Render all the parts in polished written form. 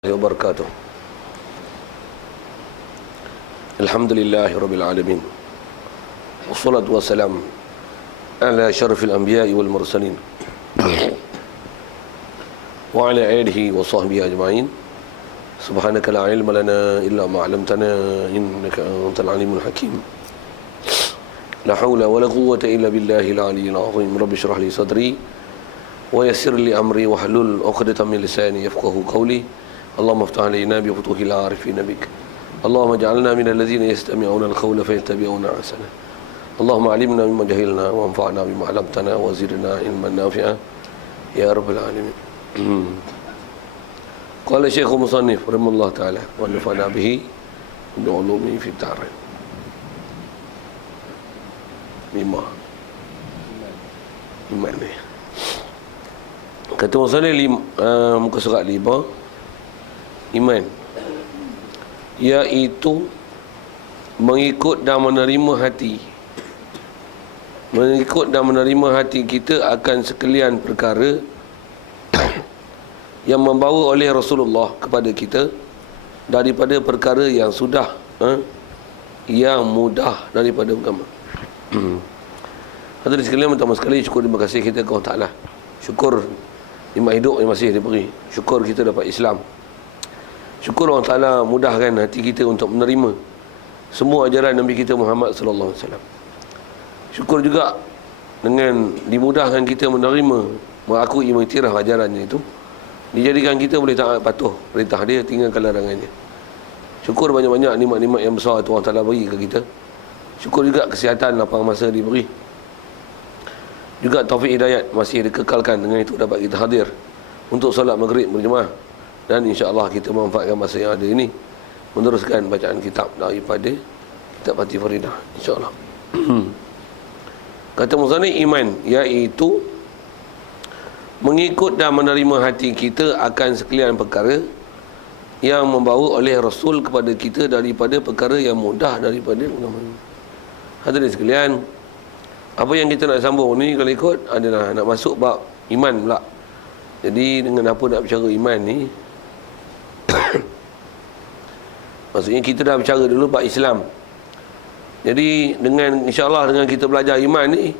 وبركاته. الحمد لله رب العالمين، والصلاة والسلام على شرف الأنبياء والمرسلين وعلى آله وصحبه أجمعين. سبحانك لا علم لنا إلا ما علمتنا إنك أنت العليم الحكيم. لا حول ولا قوة إلا بالله العلي العظيم. رب اشرح لي صدري ويسر لي أمري واحلل عقدة من لساني يفقهوا قولي. اللهم افتح علينا بفتوح العارفين بك. اللهم اجعلنا من الذين يستمعون القول فيتبعون احسنه. اللهم علمنا مما جهلنا وانفعنا بما علمتنا وزدنا علما نافعا يا رب العالمين. قال الشيخ المصنف رحمه الله تعالى ونفعنا به بعلومه في الدارين. Iman ni. Kata musannif muka surat 5, iman iaitu mengikut dan menerima hati. Mengikut dan menerima hati kita akan sekalian perkara yang membawa oleh Rasulullah kepada kita daripada perkara yang sudah yang mudah daripada agama. Hadirin sekalian, pertama sekali syukur terima kasih kita kepada Allah Taala. Syukur nikmat hidup yang masih diberi. Syukur kita dapat Islam. Syukur Allah Ta'ala mudahkan hati kita untuk menerima semua ajaran Nabi kita Muhammad sallallahu alaihi wasallam. Syukur juga dengan dimudahkan kita menerima, mengakui, mengiktiraf ajarannya itu, dijadikan kita boleh taat patuh perintah dia, tinggalkan larangannya. Syukur banyak-banyak nikmat-nikmat yang besar itu Allah Ta'ala bagi ke kita. Syukur juga kesihatan lapang masa diberi. Juga taufik hidayat masih dikekalkan, dengan itu dapat kita hadir untuk solat maghrib berjemaah. Dan insya-Allah kita memanfaatkan masa yang ada ini meneruskan bacaan kitab daripada kitab Fatih Faridah, insya-Allah. Kata musannif, iman iaitu mengikut dan menerima hati kita akan sekalian perkara yang membawa oleh Rasul kepada kita daripada perkara yang mudah daripada agama. Hadirin sekalian, apa yang kita nak sambung ni kalau ikut adalah nak masuk bab iman pula. Jadi dengan apa nak bicara iman ni? Maksudnya kita dah bicara dulu bab Islam. Jadi dengan insya-Allah dengan kita belajar iman ni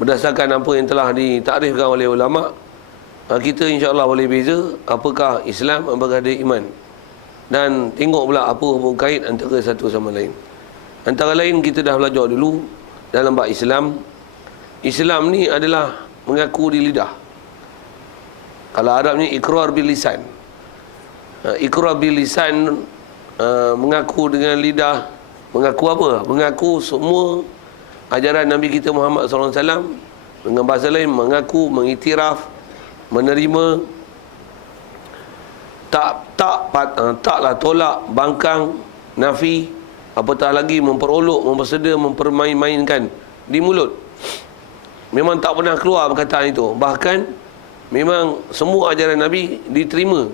berdasarkan apa yang telah ditakrifkan oleh ulama, kita insya-Allah boleh beza apakah Islam, apakah dia iman. Dan tengok pula apa hubung kait antara satu sama lain. Antara lain kita dah belajar dulu dalam bab Islam. Islam ni adalah mengaku di lidah. Kalau Arabnya ikrar bil lisan. Ikrar bil lisan, mengaku dengan lidah. Mengaku apa? Mengaku semua ajaran Nabi kita Muhammad SAW. Dengan bahasa lain, mengaku, mengiktiraf, menerima, taklah tolak, bangkang, nafi, apatah lagi memperolok, mempersedia, mempermain-mainkan di mulut. Memang tak pernah keluar perkataan itu. Bahkan memang semua ajaran Nabi diterima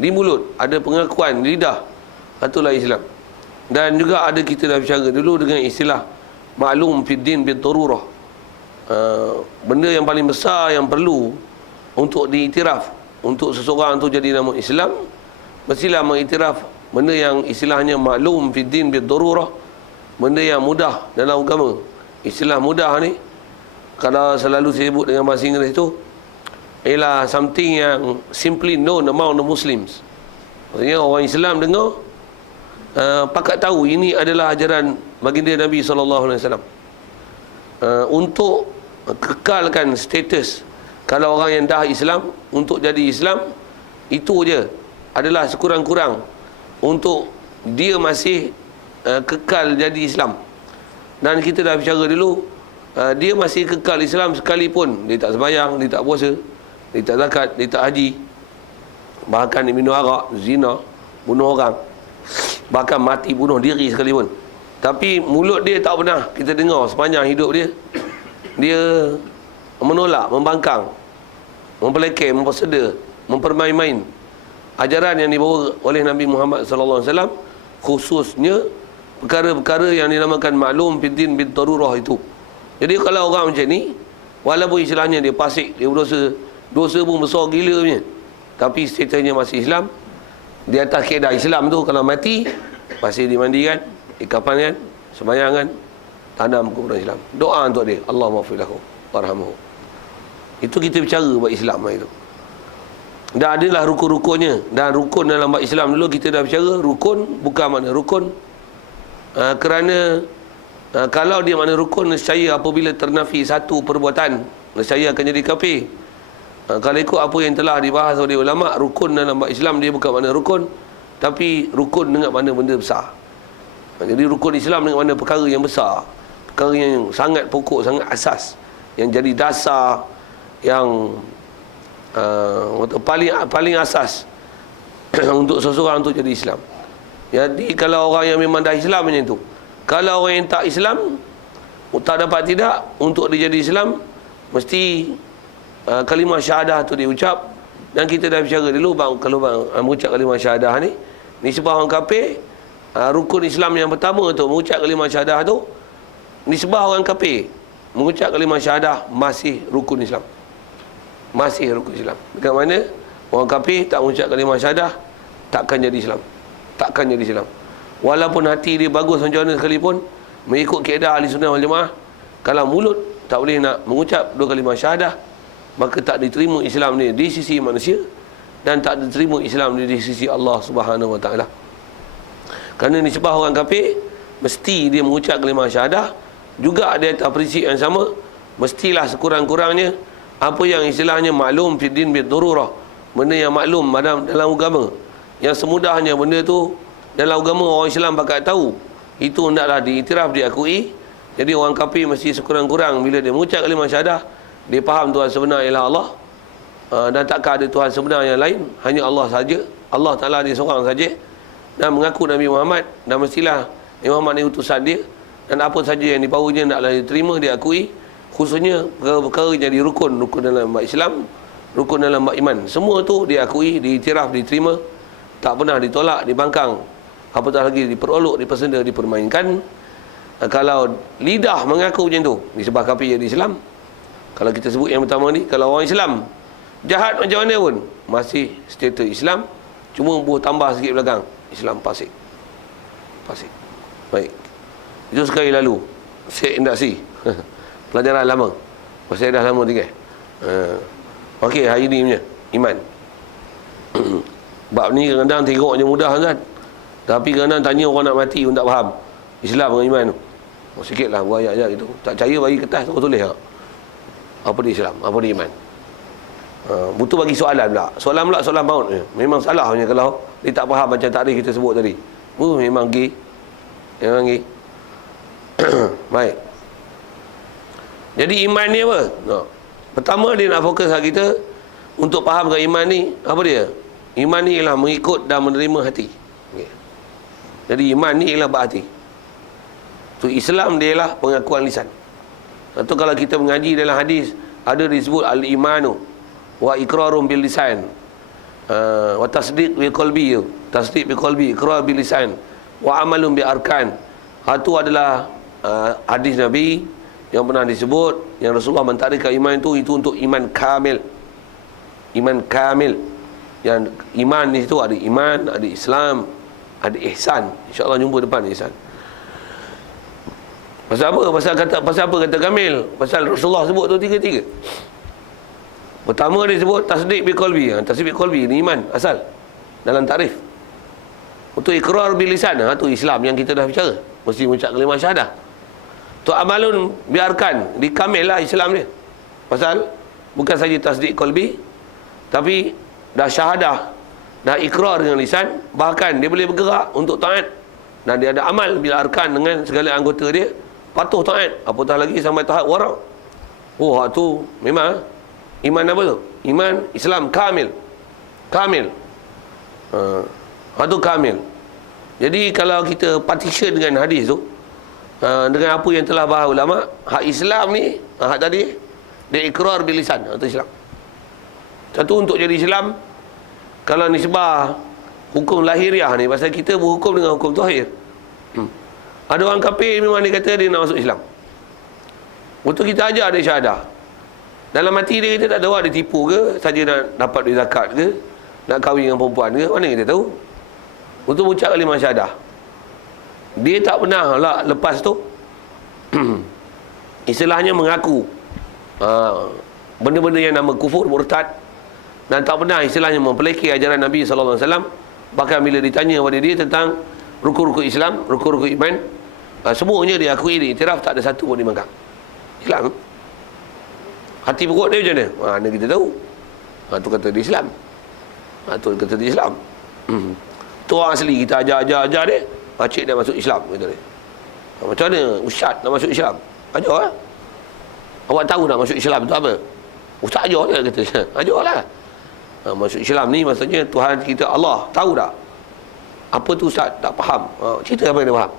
di mulut, ada pengakuan di lidah. Itulah Islam. Dan juga ada kita dah bicara dulu dengan istilah maklum fid din bil darurah. Benda yang paling besar yang perlu untuk diiktiraf untuk seseorang tu jadi nama Islam, mestilah mengiktiraf benda yang istilahnya maklum fid din bil darurah, benda yang mudah dalam agama. Istilah mudah ni kalau selalu saya sebut dengan bahasa Inggeris tu ialah something yang simply known among the Muslims. Maksudnya orang Islam dengar, pakat tahu ini adalah ajaran baginda Nabi SAW. Untuk kekalkan status, kalau orang yang dah Islam, untuk jadi Islam, itu je adalah sekurang-kurang untuk dia masih kekal jadi Islam. Dan kita dah bicara dulu, dia masih kekal Islam sekalipun dia tak sembahyang, dia tak puasa, dia tak zakat, dia tak haji, bahkan dia minum arak, zina, bunuh orang, bahkan mati bunuh diri sekalipun. Tapi mulut dia tak pernah kita dengar sepanjang hidup dia menolak, membangkang, mempelekeh, mempersedia, mempermain-main ajaran yang dibawa oleh Nabi Muhammad SAW, khususnya perkara-perkara yang dinamakan maklum fiddin bid darurah itu. Jadi kalau orang macam ni, walaupun istilahnya dia fasik, dia berdosa, dosa pun besar gila punya, tapi statusnya masih Islam, Di atas kaedah Islam tu, kalau mati pasti dimandikan, dikafankan, sembahyang kan, tanam kuburan Islam, doa untuk dia, Allahumma ighfir lahu warhamhu. Itu kita bicara buat Islam itu. Dah adalah rukun-rukunnya. Dan rukun dalam bab Islam dulu kita dah bicara. Rukun bukan makna rukun kerana kalau dia makna rukun, nescaya apabila ternafi satu perbuatan, nescaya akan jadi kafir. Kalau ikut apa yang telah dibahas oleh ulama, rukun dalam bab Islam dia bukan makna rukun, tapi rukun dengan makna benda besar. Jadi rukun Islam dengan makna perkara yang besar, perkara yang sangat pokok, sangat asas, yang jadi dasar, yang paling asas untuk seseorang untuk jadi Islam. Jadi kalau orang yang memang dah Islam macam tu, kalau orang yang tak Islam, tak dapat tidak untuk dia jadi Islam, mesti kalimah syahadah tu diucap. Dan kita dah bicara dulu bang, kalau bang mengucap kalimah syahadah ni nisbah orang kafir, rukun Islam yang pertama tu mengucap kalimah syahadah tu, nisbah orang kafir mengucap kalimah syahadah masih rukun Islam. Masih rukun Islam. Dekat mana orang kafir tak mengucap kalimah syahadah, takkan jadi Islam. Takkan jadi Islam. Walaupun hati dia bagus macam mana sekalipun, mengikut kaedah ahli sunnah wal jamaah, kalau mulut tak boleh nak mengucap dua kalimah syahadah, maka tak diterima Islam ni di sisi manusia, dan tak diterima Islam ni di sisi Allah Subhanahu wa taala. Kerana nisbah orang kafir, mesti dia mengucap kalimah syahadah, juga ada atas prinsip yang sama, mestilah sekurang-kurangnya apa yang istilahnya maklum fi din bid darurah, benda yang maklum dalam agama, yang semudahnya benda tu dalam agama orang Islam pakat tahu, itu hendaklah diiktiraf, diakui. Jadi orang kafir mesti sekurang-kurang bila dia mengucap kalimah syahadah, dia faham Tuhan sebenar ialah Allah, dan takkan ada Tuhan sebenar yang lain, hanya Allah saja. Allah Ta'ala dia seorang saja, dan mengaku Nabi Muhammad, dan mestilah Nabi Muhammad ni utusan dia, dan apa saja yang dibawanya hendaklah diterima, diakui. Khususnya perkara jadi rukun dalam bab Islam, rukun dalam bab iman, semua tu diakui, diiktiraf, diterima, tak pernah ditolak, dibangkang, apatah lagi diperolok, dipersenda, dipermainkan. Kalau lidah mengaku macam tu, disebab kafir jadi Islam. Kalau kita sebut yang pertama ni, kalau orang Islam jahat macam mana pun masih status Islam, cuma buah tambah sikit belakang, Islam fasik. Baik, itu sekali lalu indaksi pelajaran lama, pasal dah lama tinggal. Okey, hari ni punya iman. Bab ni kadang-kadang tengok je mudah kan, tapi kadang-kadang tanya orang nak mati pun tak faham Islam dengan iman tu. Sikit lah buat ayat-ayat itu, tak percaya bagi kertas tu tulis apa dia Islam, apa dia iman. Butuh bagi soalan pula. Soalan maut. Memang salah punya kalau dia tak faham macam tadi kita sebut tadi. Memang gay. Baik. Jadi iman ni apa? Pertama dia nak fokus kita untuk fahamkan iman ni apa dia? Iman ni ialah mengikut dan menerima hati. Jadi iman ni ialah hati. Tu Islam dia ialah pengakuan lisan. Atau kalau kita mengaji dalam hadis, ada disebut al-imanu wa iqrarun bil lisan, wa tasdiq bil qalbi, tasdiq bil qalbi, iqrar bil lisan, wa amalun bil arkan. Itu adalah hadis Nabi yang pernah disebut, yang Rasulullah mentarikkan iman itu untuk iman kamil. Iman kamil. Yang iman di situ ada iman, ada Islam, ada ihsan. InsyaAllah jumpa depan ihsan. Pasal apa? Pasal apa kata kamil? Pasal Rasulullah sebut tu tiga-tiga. Pertama dia sebut tasdiq bil qalbi. Tasdiq bil qalbi ni iman asal dalam takrif. Untuk iqrar bil lisan, tu Islam yang kita dah bicara. Mesti mengucap kalimah syahadah. Tu amalun biarkan, dikamil lah Islam dia. Pasal bukan saja tasdiq qalbi, tapi dah syahadah, dah ikrar dengan lisan, bahkan dia boleh bergerak untuk taat, dan dia ada amal bila arkan dengan segala anggota dia, patuh taat, apatah lagi sampai tahap wara'. Tu memang iman apa tu? Iman Islam kamil. Itu kamil. Jadi kalau kita partition dengan hadis tu, dengan apa yang telah bahas ulama, hak Islam ni, hak tadi dia ikrar bil lisan, itu Islam. Satu untuk jadi Islam, kalau nisbah hukum lahiriah ni, pasal kita berhukum dengan hukum zahir. Ada orang kafir memang dia kata dia nak masuk Islam. Betul kita ajar dia syahadah. Dalam hati dia tak ada, dia tipu ke, saja nak dapat duit zakat ke, nak kahwin dengan perempuan ke, mana kita tahu? untuk ucap kalimah syahadah. Dia tak pernah lah lepas tu istilahnya mengaku benda-benda yang nama kufur, murtad, dan tak pernah istilahnya mempeleki ajaran Nabi SAW. Bahkan bila ditanya kepada dia tentang rukun-rukun Islam, rukun-rukun iman, semuanya dia akui, dia iktiraf, tak ada satu pun dia bangkang. Islam. Hati perut dia macam mana? Ni kita tahu. Tu kata dia Islam. Tu kata dia Islam. Tu orang asli, kita ajar dia. Cik dah masuk Islam, kata dia. Macam mana ustaz nak masuk Islam? Ajar lah. Awak tahu nak masuk Islam tu apa? Ustaz ajar dia, kata. Ajar lah. Masuk Islam ni maksudnya Tuhan kita Allah. Tahu tak? Apa tu ustaz? Tak faham. Cerita apa yang dia faham?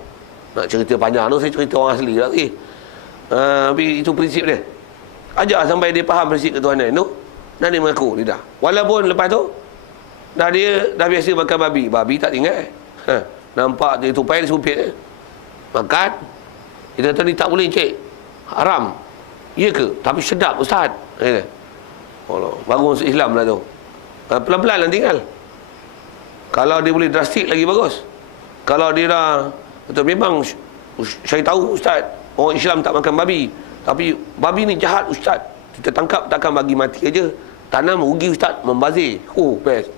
Nak cerita panjang tu, saya cerita orang asli lah. Tapi itu prinsip dia. Ajar sampai dia faham prinsip ketuhanan tu, dan dia mengaku dia dah. Walaupun lepas tu dia dah biasa makan babi. Babi tak tinggal. Nampak dia tupai dia supit dia. Makan. Kita kata ni tak boleh, cik. Haram. Ya ke? Tapi sedap ustaz. Allah, baru masuk Islam lah tu. Pelan-pelan lah tinggal. Kalau dia boleh drastik lagi bagus. Kalau dia dah betul, memang saya tahu ustaz, orang Islam tak makan babi, tapi babi ni jahat ustaz. Kita tangkap takkan bagi mati aja. Tanam rugi ustaz, membazir. Best.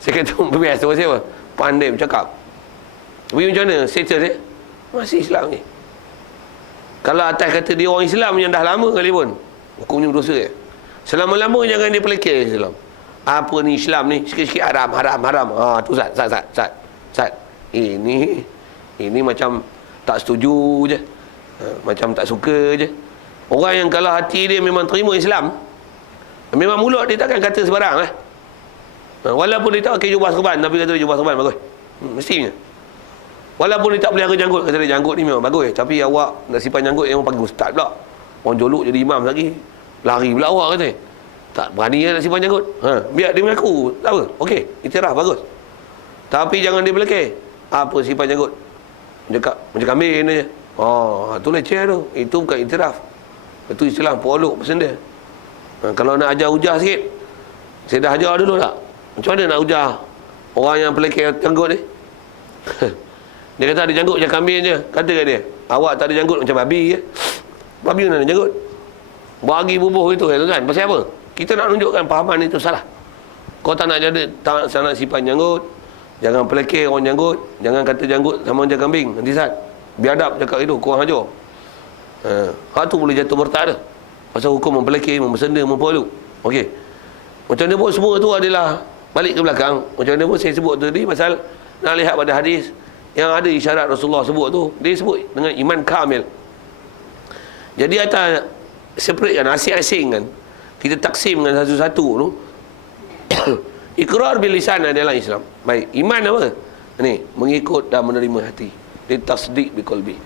Saya kata best tu pasal apa? Pandai bercakap. Tapi macam mana status dia? Masih Islam ni. Kalau atas kata dia orang Islam yang dah lama kali pun, hukumnya berdosa dia. Selama-lama jangan dia pelekeh Islam. Apa ni Islam ni? Sikit-sikit haram. Tu Sat. Ini macam tak setuju je. Macam tak suka je. Orang yang kalau hati dia memang terima Islam, memang mulut dia takkan kata sebarang lah. Walaupun dia tak pakai jubah serban, Nabi kata jubah serban bagus. Mestinya. Walaupun dia tak pelihara janggut, kata dia janggut ni memang bagus. Tapi awak nak simpan janggut yang panggil ustaz pula. Orang joluk jadi imam lagi. Lari pula awak kata. Tak berani nak simpan janggut. Biar dia mengaku. Tak apa. Okey, iktiraf bagus. Tapi jangan dia pelekeh. Apa simpan janggut? Macam kambing je. Tu leceh tu. Itu bukan iktiraf. Itu istilah polok pasal dia. Kalau nak ajar hujah sikit, saya dah ajar dulu tak? Macam mana nak hujah orang yang pelekeh janggut ni? Dia kata ada janggut macam kambing je. Kata kat dia, awak tak ada janggut macam babi je. Babi mana ada janggut? Bagi bubuh itu kan. Pasal apa? Kita nak tunjukkan fahaman itu salah. Kau tak nak jadi, tak nak simpan janggut, jangan pelekeh orang janggut, jangan kata janggut sama macam kambing. Nanti Sat, biadab cakap itu, kurang ajar. Hak tu boleh jatuh murtad dah. Pasal hukum mempelekeh, membesenda, mempoluk. Okey. Macam mana pun semua tu adalah balik ke belakang. Macam mana pun saya sebut tadi pasal nak lihat pada hadis yang ada isyarat Rasulullah sebut tu, dia sebut dengan iman kamil. Jadi atas separate kan, asing-asing kan, kita taksim dengan satu-satu tu. Ikrar bil lisan adalah Islam. Baik, iman apa? Ni, mengikut dan menerima hati. Dia tasdik bi qalbi.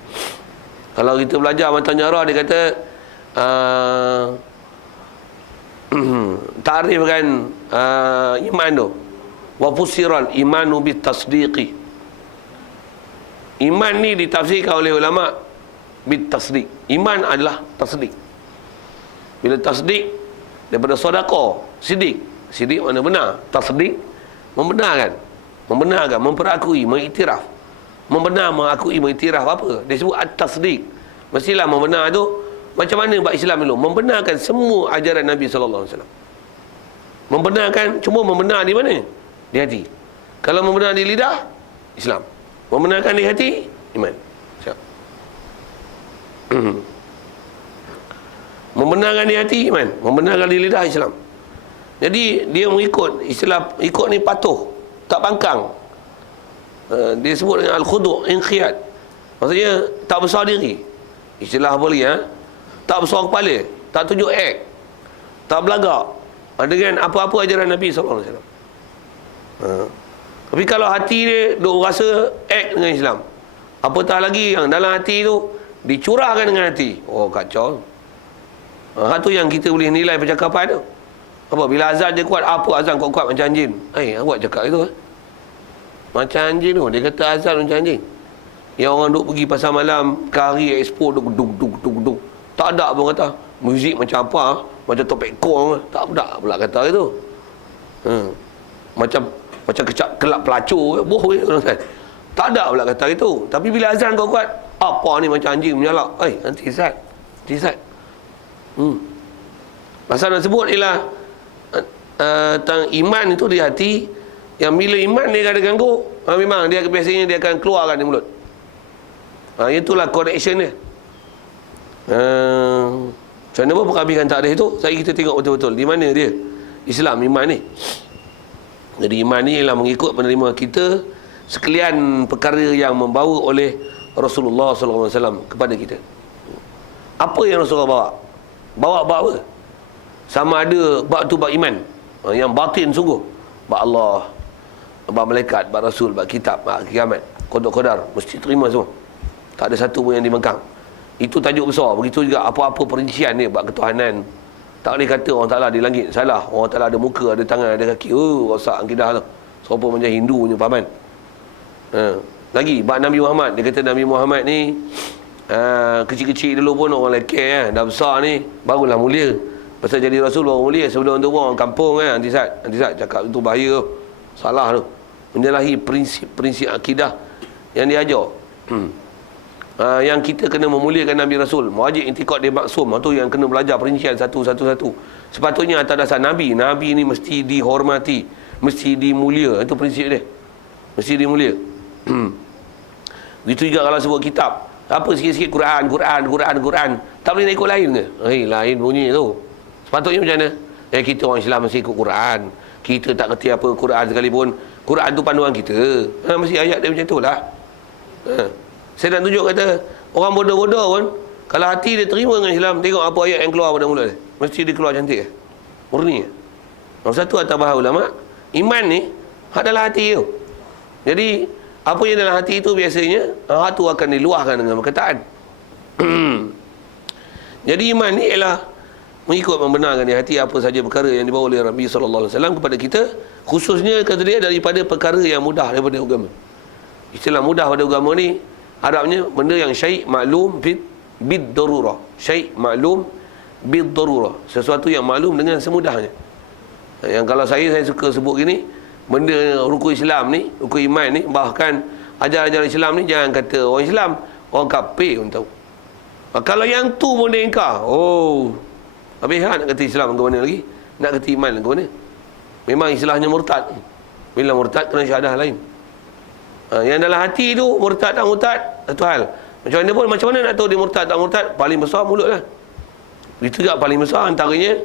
Kalau kita belajar matan nyarah, dia kata ta'rif kan iman tu. Wa fusiral imanu bit tasdiqi. Iman ni ditafsirkan oleh ulama bit tasdiq. Iman adalah tasdiq. Bila tasdiq daripada sedekah, sidik. Sidik mana benar? Tasdiq membenarkan. Membenarkan, memperakui, mengiktiraf. Membenar, mengakui, mengiktiraf apa? Dia sebut at-tasdiq. Mestilah membenar tu macam mana buat Islam dulu? Membenarkan semua ajaran Nabi sallallahu alaihi wasallam. Membenarkan, cuma membenar di mana? Di hati. Kalau membenar di lidah, Islam. Membenarkan di hati, iman. Siap. Membenarkan di hati, iman. Membenarkan di lidah, Islam. Jadi dia mengikut istilah ikut ni patuh, tak pangkang. Dia sebut dengan al-khudu' inqiyad. Maksudnya tak besar diri. Istilah apa lagi tak besar kepala, tak tunjuk act, tak belagak dengan apa-apa ajaran Nabi sallallahu alaihi wasallam. Tapi kalau hati dia duk rasa act dengan Islam, apatah lagi yang dalam hati tu dicurahkan dengan hati, kacau. Hak tu yang kita boleh nilai percakapan tu. Apa bila azan je kuat, apa azan kuat-kuat macam anjing. Awak cakap itu macam anjing tu. Dia kata azan macam anjing. Yang orang duk pergi pasar malam, kari expo duk duk. Tak ada pun kata muzik macam apa, macam topek kong. Tak ada pula kata itu. Macam Macam kecap kelap pelacur, boh kan. Tak ada pula kata itu. Tapi bila azan kau kuat, apa ni macam anjing menyalak. Nanti Zat. Pasal nak sebut ialah tentang iman itu di hati. Yang bila iman dia ada ganggu, memang dia biasanya dia akan keluarkan di mulut. Itulah connection dia. Macam mana pun penghabisan takdir itu, saya kita tengok betul-betul di mana dia Islam, iman ni. Jadi iman ni ialah mengikut menerima kita sekalian perkara yang membawa oleh Rasulullah SAW kepada kita. Apa yang Rasulullah bawa? Bawa apa? Sama ada bab tu bab iman, yang batin sungguh, bab Allah, bab malaikat, bab Rasul, bab kitab, bab kiamat, qadar, mesti terima semua. Tak ada satu pun yang dibengkang. Itu tajuk besar. Begitu juga apa-apa perincian dia bab ketuhanan. Tak boleh kata orang Ta'ala di langit. Salah. Orang Ta'ala ada muka, ada tangan, ada kaki. Rosak akidah tu. Serupa macam Hindu punya pahaman. Lagi bab Nabi Muhammad. Dia kata Nabi Muhammad ni kecil-kecil dulu pun orang lekeh, dah besar ni barulah mulia. Pasal jadi Rasul baru mulia. Sebelum tu pun orang kampung antisat cakap itu bahaya, salah tu. Menyalahi prinsip akidah yang diajar. Yang kita kena memuliakan Nabi Rasul, wajib intikad dia maksum. Itu yang kena belajar perincian satu-satu. Sepatutnya atas dasar Nabi ni mesti dihormati, mesti dimulia. Itu prinsip dia, mesti dimulia. Begitu juga kalau sebut kitab, apa sikit-sikit Quran. Tak boleh nak ikut lain ke? Lain bunyi tu. Sepatutnya macam mana? Kita orang Islam mesti ikut Quran. Kita tak kerti apa Quran sekalipun. Quran tu panduan kita. Mesti ayat dia macam tu lah. Saya nak tunjuk kata orang bodoh-bodoh pun, kalau hati dia terima dengan Islam, tengok apa ayat yang keluar pada mulut dia, mesti dia keluar cantik, murni. Nombor satu atas bahasa ulama, iman ni adalah hati tu. Jadi apa yang dalam hati itu biasanya hak tu akan diluahkan dengan perkataan. Jadi iman ni ialah mengikut membenarkan di hati apa saja perkara yang dibawa oleh Nabi SAW kepada kita, khususnya kata dia daripada perkara yang mudah daripada agama. Istilah mudah pada agama ni Arabnya benda yang syai' maklum bid darurah. Syai' maklum bid darurah. Sesuatu yang maklum dengan semudahnya. Yang kalau saya suka sebut gini, benda rukun Islam ni, rukun iman ni, bahkan ajaran-ajaran Islam ni jangan kata orang Islam, orang kafir pun tahu. Kalau yang tu pun dia ingkar, habis nak kata Islam ke mana lagi? Nak kata iman ke mana? Memang istilahnya murtad. Bila murtad kena syahadah lain. Yang dalam hati tu murtad tak murtad satu hal. Macam mana nak tahu dia murtad tak murtad? Paling besar mulut lah. Itu juga paling besar antaranya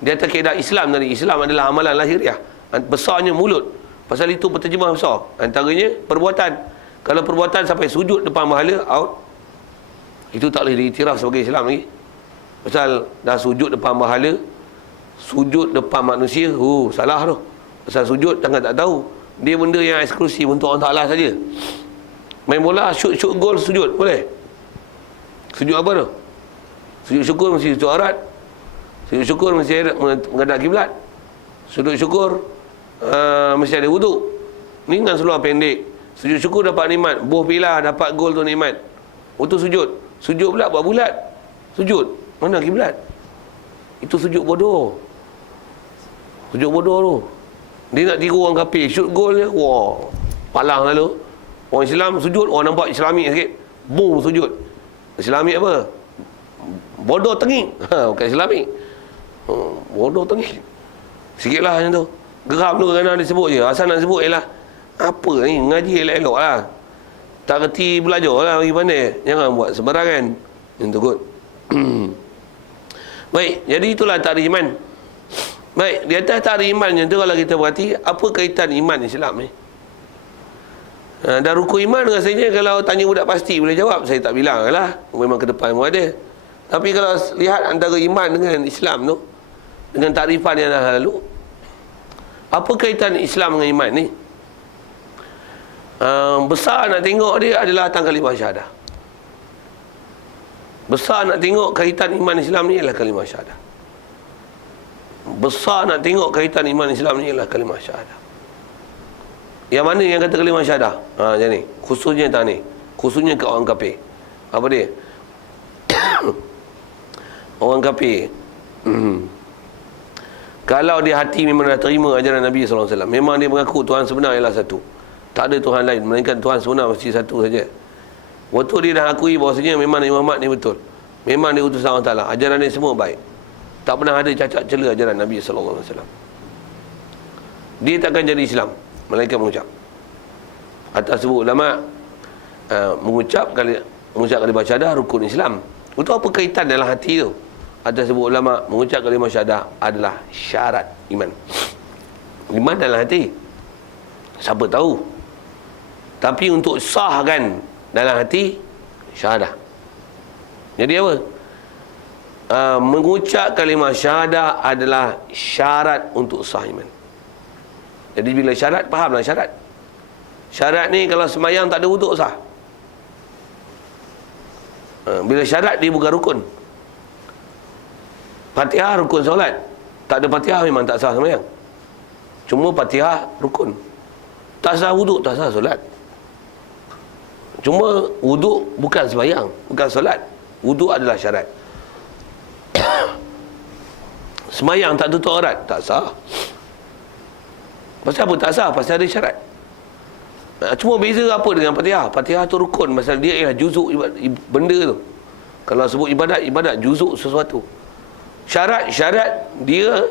di atas kaedah Islam tadi. Islam adalah amalan lahiriah. Besarnya mulut. Pasal itu berterjemah besar. Antaranya perbuatan. Kalau perbuatan sampai sujud depan bahala, out. Itu tak boleh diiktiraf sebagai Islam lagi. Pasal dah sujud depan bahala, sujud depan manusia, salah tu. Pasal sujud jangan tak tahu. Dia benda yang eksklusif untuk Allah Ta'ala saja. Main bola, shoot gol, sujud, boleh? Sujud apa tu? Sujud syukur mesti sujud arat. Sujud syukur mesti menghadap kiblat. Sujud syukur mesti ada wuduk. Ni kan seluar pendek. Sujud syukur dapat nikmat. Buah pilah dapat gol tu nikmat. Untuk sujud. Sujud pula buat bulat. Sujud. Mana kiblat? Itu sujud bodoh. Sujud bodoh tu. Dia nak tiru orang kafir, shoot gol je, palang lalu. Orang Islam sujud, orang nampak Islami sikit, boom sujud. Islami apa? Bodoh tengik. Bukan Islami. Bodoh tengik. Sikitlah macam tu. Geram tu kerana dia sebut je. Asal nak sebut ialah apa ni, ngaji elok-elok lah. Tak kerti belajar lah bagi pandai. Jangan buat sembarangan. Yang tu kot. Baik, jadi itulah takrif iman. Baik, di atas takrif iman yang tu kalau kita berhati, apa kaitan iman Islam ni? Dan rukun iman rasanya kalau tanya budak pasti boleh jawab. Saya tak bilang lah. Memang ke depan pun ada. Tapi kalau lihat antara iman dengan Islam tu, dengan takrifan yang dah lalu, apa kaitan Islam dengan iman ni? Besar nak tengok dia adalah atas kalimah syahadah. Besar nak tengok kaitan iman Islam ni adalah kalimah syahadah. Besar nak tengok kaitan iman Islam ni adalah kalimah syahadah. Yang mana yang kata kalimah syahadah? Macam ni. Khususnya tak ni. Khususnya ke orang kafir. Apa dia? Orang kafir. Kalau di hati memang dah terima ajaran Nabi SAW, memang dia mengaku Tuhan sebenar ialah satu, tak ada Tuhan lain, melainkan Tuhan sebenar mesti satu saja. Waktu dia dah akui bahawasanya memang Nabi Muhammad ni betul, memang dia utusan Allah Ta'ala, ajaran dia semua baik, tak pernah ada cacat cela ajaran Nabi SAW, dia takkan jadi Islam melainkan mengucap. Atas sebut ulama, mengucap kalimah syahadah rukun Islam. Untuk apa kaitan dalam hati tu? Atas sebut ulama, mengucap kalimah syahadah adalah syarat iman. Iman dalam hati, siapa tahu. Tapi untuk sahkan dalam hati, syahadah. Jadi apa? Mengucap kalimah syahadah adalah syarat untuk sah iman. Jadi bila syarat, fahamlah syarat. Syarat ni kalau semayang tak ada wuduk sah. Bila syarat dia bukan rukun. Fatihah rukun solat, tak ada Fatihah memang tak sah semayang. Cuma Fatihah rukun, tak sah wuduk, tak sah solat. Cuma wuduk bukan semayang, bukan solat. Wuduk adalah syarat. Semayang tak tutup aurat, tak sah. Pasal apa tak sah? Pasal ada syarat. Cuma beza apa dengan Fatihah? Fatihah tu rukun, pasal dia ialah juzuk benda tu. Kalau sebut ibadat, ibadat juzuk sesuatu. Syarat dia,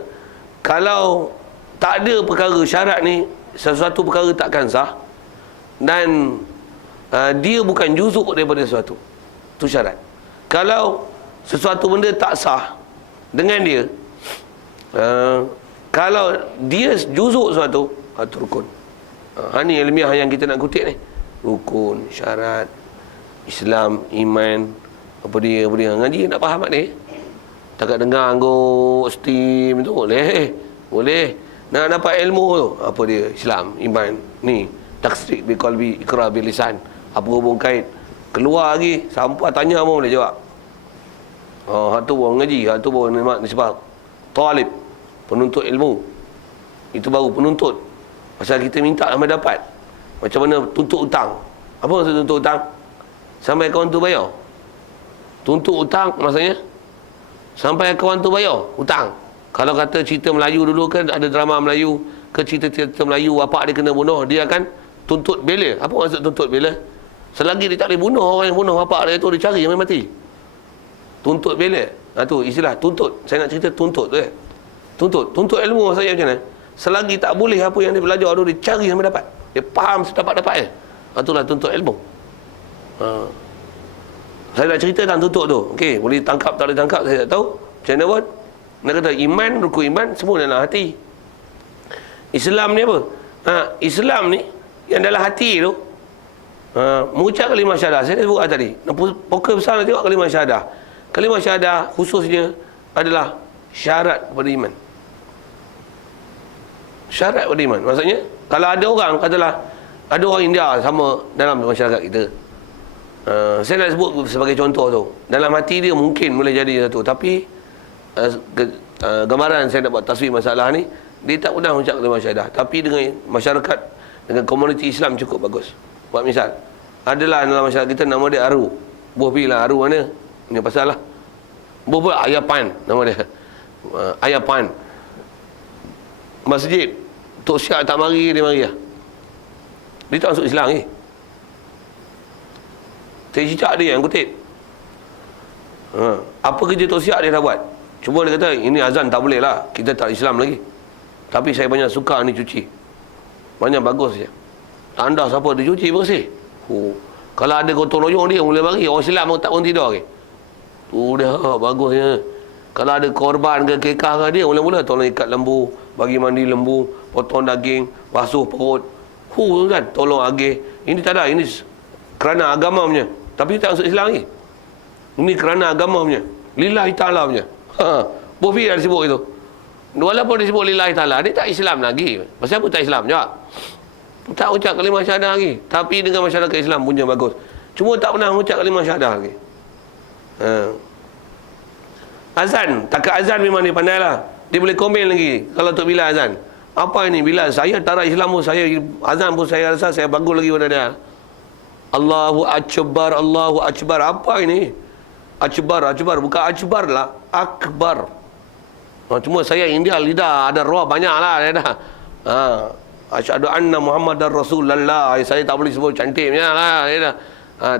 kalau tak ada perkara syarat ni, sesuatu perkara takkan sah. Dan dia bukan juzuk daripada sesuatu. Tu syarat. Kalau sesuatu benda tak sah dengan dia, kalau dia juzuk sesuatu, itu rukun. Ni ilmiah yang kita nak kutip ni. Rukun, syarat, Islam, iman, apa dia. Ngaji nak faham ni. Takat dengar angguk steam tu boleh. Nak dapat ilmu tu, apa dia? Islam, iman. Ni taksdik bi qalbi, ikrar bil lisan. Apa hubung kait? Keluar lagi, sampai tanya pun boleh jawab. Hak tu baru ngaji, hak tu baru nisbah talib, penuntut ilmu. Itu baru penuntut. Pasal kita minta sampai dapat. Macam mana tuntut hutang? Apa maksud tuntut hutang? Sampai kawan tu bayar. Tuntut hutang maksudnya sampai kawan tu bayar hutang. Kalau kata cerita Melayu dulu kan, ada drama Melayu ke cerita-cerita Melayu, bapak dia kena bunuh, dia akan tuntut bela. Apa maksud tuntut bela? Selagi dia tak boleh bunuh orang yang bunuh bapak dia tu, dia cari sampai mati. Tuntut bela. Tu istilah tuntut. Saya nak cerita tuntut tu Tuntut ilmu maksudnya macam mana? Selagi tak boleh apa yang dia belajar tu, dia cari sampai dapat. Dia faham sedapat-dapatnya. Itulah tuntut ilmu. Saya nak cerita tentang tuntut tu. Okey, boleh tangkap tak boleh tangkap saya tak tahu. Macam mana pun. Nak kata iman, rukun iman semua dalam hati. Islam ni apa? Islam ni yang dalam hati tu, mengucap kalimah syahadah. Saya dah sebut tadi. Fokus besar nak tengok kalimah syahadah. Kalimah syahadah khususnya adalah syarat kepada iman. Syarat kepada iman. Maksudnya, kalau ada orang, katalah ada orang India sama dalam masyarakat kita, saya nak sebut sebagai contoh tu, dalam hati dia mungkin boleh jadi satu, tapi gambaran saya nak buat taswir masalah ni, dia tak pernah mengucap kalimah syahadah, tapi dengan masyarakat, dengan komuniti Islam cukup bagus. Buat misal, adalah dalam masyarakat kita nama dia Aru. Buah pilih Aru mana? Ini pasal lah. Buah pula Ayapan nama dia. Ayapan. Masjid Tok Syak tak mari, dia mari lah. Dia tak masuk Islam ni. Cicak dia yang kutip. Apa kerja Tok Syak dia dah buat? Cuma dia kata, ini azan tak boleh lah, kita tak Islam lagi. Tapi saya banyak suka ni cuci. Banyak bagus je. Anda siapa dia cuci bersih. Kalau ada gotong royong dia boleh bagi. Orang Islam pun tak pun tidur ke. Tu dia bagusnya. Kalau ada korban ke kekah ke dia, mula-mula tolong ikat lembu, bagi mandi lembu, potong daging, basuh perut. Kan, tolong agih. Ini tak ada, ini kerana agama punya. Tapi tak masuk Islam lagi. Ini kerana agama punya. Lillahi ta'ala punya. Bofi dah disebut itu. Walaupun disebut lillahi ta'ala, dia tak Islam lagi. Pasal apa tak Islam? Jawab. Tak ucap kalimah syahadah lagi. Tapi dengan masyarakat Islam punya bagus. Cuma tak pernah ucap kalimah syahadah lagi. Azan, takat azan memang dia pandai lah. Dia boleh komen lagi kalau Tok Bilal azan. Apa ini Bilal? Saya tara Islam pun, saya azan pun saya rasa saya bagus lagi pada dia. Allahu Akbar, Allahu Akbar. Apa ini? Akbar bukan akbar lah, akbar. Cuma saya India lidah ada roh banyak lah dia dah. Asyhadu anna Muhammadar Rasulullah. Saya tak boleh sebut cantiknya lah dia dah.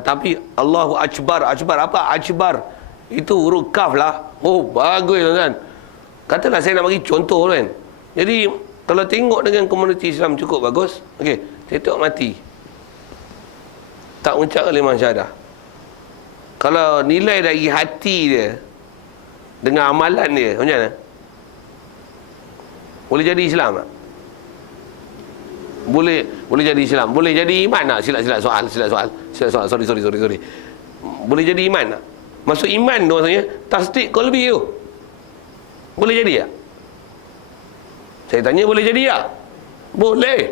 Tapi Allahu Akbar. Akbar apa? Akbar. Itu huruf kaf lah. Oh, bagus kan. Katalah saya nak bagi contoh kan. Jadi kalau tengok dengan komuniti Islam cukup bagus. Okey, saya tengok mati. Tak ucap kalimah syahadah. Kalau nilai dari hati dia dengan amalan dia, macam mana? Boleh jadi Islam tak? Boleh jadi Islam. Boleh jadi iman tak? Silap soal. Sorry. Boleh jadi iman tak? Maksud iman tu maksudnya tasdik qalbi tu. Boleh jadi tak? Saya tanya boleh jadi tak? Boleh.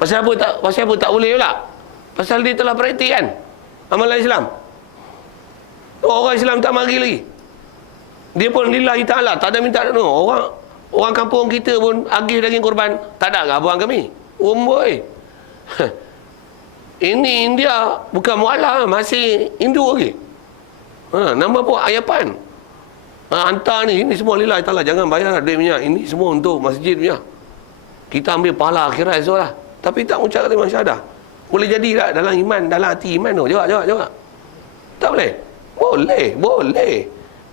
Pasal apa tak boleh pula? Pasal dia telah praktik kan amalan Islam. Orang Islam tak mari lagi. Dia pun lillahi ta'ala, tak ada minta no. Orang kampung kita pun agih daging korban. Tak ada ke abang kami? Boy. Ini India bukan mualah, masih Hindu lagi. Nama pun ayapan. Hantar ni, ini semua lillahi ta'ala. Jangan bayar duit punya. Ini semua untuk masjid punya. Kita ambil pahala akhirat esok lah. Tapi tak ucap kalimah syahadah. Boleh jadi tak dalam iman, dalam hati iman tu? Jawab. Tak boleh?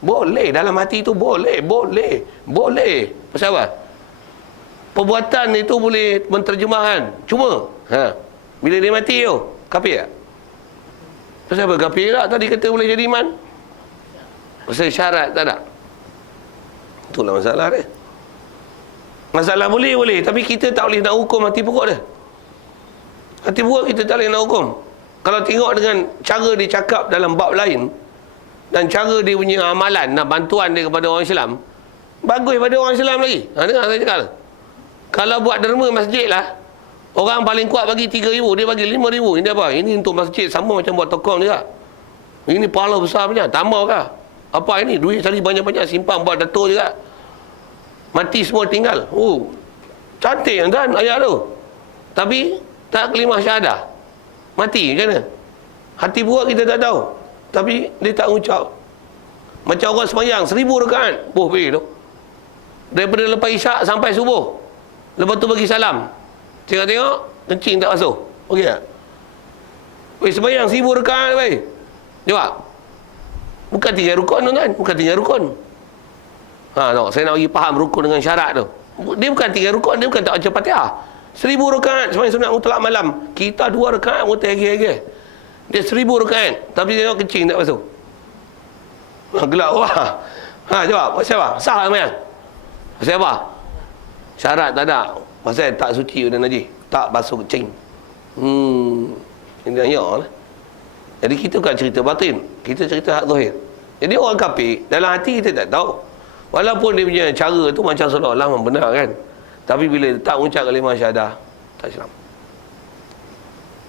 Boleh. Dalam hati tu boleh. Pasal apa? Perbuatan itu boleh menterjemahkan. Cuma, bila dia mati tu, kafir tak? Pasal apa kafir tak? Tadi kata boleh jadi iman. Pasal syarat tak ada. Itulah masalah dia. Masalah boleh. Tapi kita tak boleh nak hukum hati pokok dia. Hati pokok kita tak boleh nak hukum. Kalau tengok dengan cara dia cakap dalam bab lain, dan cara dia punya amalan, nak bantuan dia kepada orang Islam, bagus daripada orang Islam lagi. Dengar saya cakap. Kalau buat derma masjid lah, orang paling kuat bagi 3,000, dia bagi 5,000. Ini apa? Ini untuk masjid, sama macam buat tokong juga. Ini pahala besar punya. Tambah kah? Apa ini? Duit cari banyak-banyak, simpan buat dato' juga. Mati semua tinggal. Cantik kan ayat tu. Tapi tak kalimah syahadah. Mati macam mana? Hati buat kita tak tahu. Tapi dia tak ucap. Macam orang semayang 1,000 rakaat. Tu. Daripada lepas isyak sampai subuh. Lepas tu bagi salam. Tengok-tengok, kencing tak basuh. Okey tak? Semayang 1,000 rakaat weh. Jawab. Bukan 3 rukun kan? Bukan 3 rukun. Tengok, saya nak bagi faham rukun dengan syarat tu. Dia bukan 3 rukun, dia bukan tak baca Fatihah. 1,000 rakaat semayang sunat mutlak malam. Kita 2 rakaat mutlak hege-hege. Dia 1,000 rakaat, tapi dia tengok kencing tak basuh. Gelap wah. Jawab, pasal apa? Sah tak semayang? Pasal apa? Syarat tak ada. Pasal tak suci dan najis. Tak basuh kencing. Ini ayat lah. Jadi kita bukan cerita batin, kita cerita hak zahir. Jadi orang kafir, dalam hati kita tak tahu. Walaupun dia punya cara tu macam seolah-olah membenarkan. Tapi bila tak ucap kalimah syahadah, tak Islam.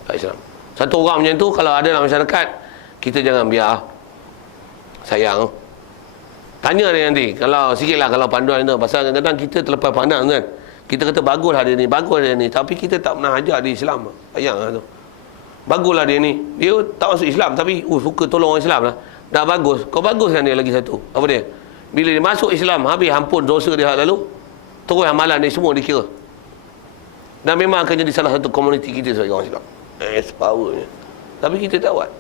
Tak Islam. Satu orang macam tu, kalau ada dalam masyarakat, kita jangan biar. Sayang. Tanya dia nanti, kalau sikit lah kalau panduan tu. Pasal kadang-kadang kita terlepas pandang kan. Kita kata baguslah dia ni, tapi kita tak pernah ajar dia Islam. Sayang lah tu. Baguslah dia ni. Dia tak masuk Islam, tapi suka tolong orang Islam lah. Dah bagus. Kau baguskan dia lagi satu. Apa dia? Bila dia masuk Islam, habis ampun dosa dia lalu, terus amalan dia semua dikira. Dan memang akan jadi salah satu komuniti kita sebagai orang Islam. Powernya. Tapi kita tak buat.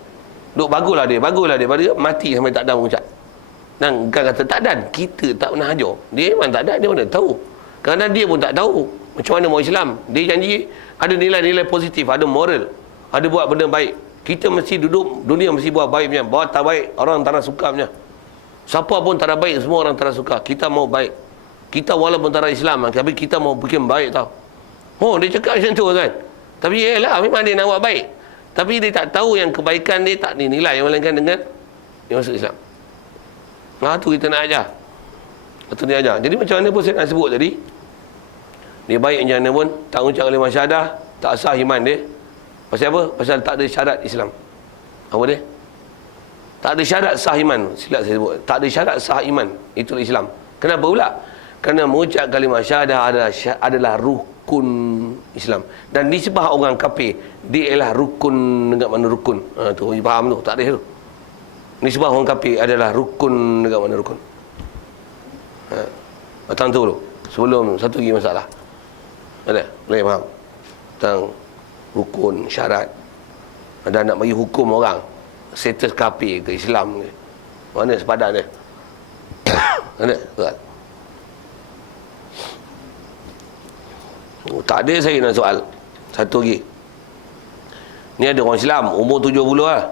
Duk baguslah dia. Pada mati sampai tak ada mengucap. Dan bukan kata tak ada, kita tak pernah ajar. Dia memang tak ada, dia mana tahu. Kerana dia pun tak tahu macam mana mau Islam. Dia janji ada nilai-nilai positif, ada moral, ada buat benda baik. Kita mesti duduk, dunia mesti buat baik punya. Buat tak baik, orang tak nak suka punya. Siapa pun tak ada baik, semua orang tak nak suka. Kita mau baik. Kita walaupun tak ada Islam, tapi kita mau bikin baik tau. Dia cakap macam tu kan. Tapi yelah, memang dia nak buat baik. Tapi dia tak tahu yang kebaikan dia tak dinilai melainkan dengan yang masuk Islam. Tu kita nak ajar. Itu dia ajar. Jadi macam mana pun saya nak sebut tadi, dia baik macam mana pun, tak ucap kalimah syahadah, tak sah iman dia. Pasal apa? Pasal tak ada syarat Islam. Apa dia? Tak ada syarat sah iman. Silap saya sebut. Tak ada syarat sah iman. Itulah Islam. Kenapa pula? Kerana mengucap kalimah syahadah adalah rukun Islam. Dan nisbah orang kafir, dia ialah rukun dengan mana rukun. Tu faham tu, tak ada tu. Nisbah orang kafir adalah rukun dengan mana rukun. Datang tu dulu. Sebelum satu lagi masalah. Ada? Boleh faham? Tentang rukun, syarat. Ada nak bagi hukum orang. Status kafir ke Islam ke. Mana sepadan dia? Ada? Betul. Tak ada saya nak soal. Satu lagi. Ni ada orang Islam umur 70 lah.